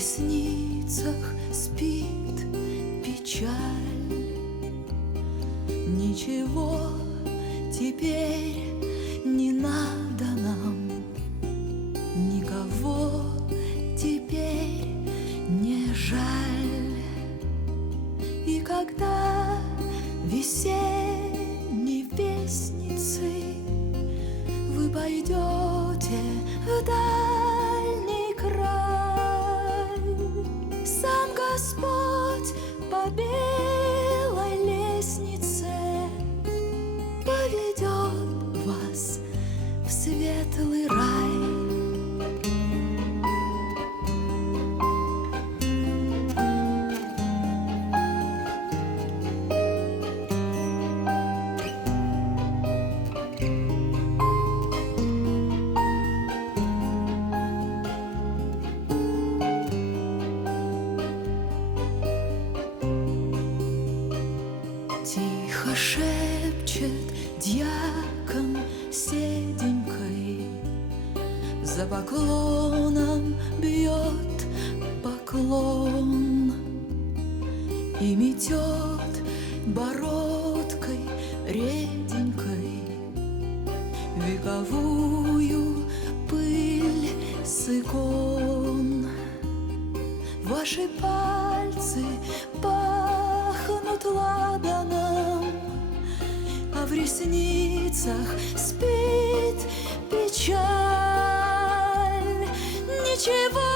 ресницах спит печаль. Ничего теперь не надо нам, никого теперь не жаль. И когда весенней вестницей вы пойдете в дальний край, сам Господь по белой лестнице поведет вас в светлый рай. Тихо шепчет дьякон седенькой, за поклоном бьет поклон и метет бородкой реденькой вековую пыль с икон. Ваши пальцы пахнут ладаном, а в ресницах спит печаль. Ничего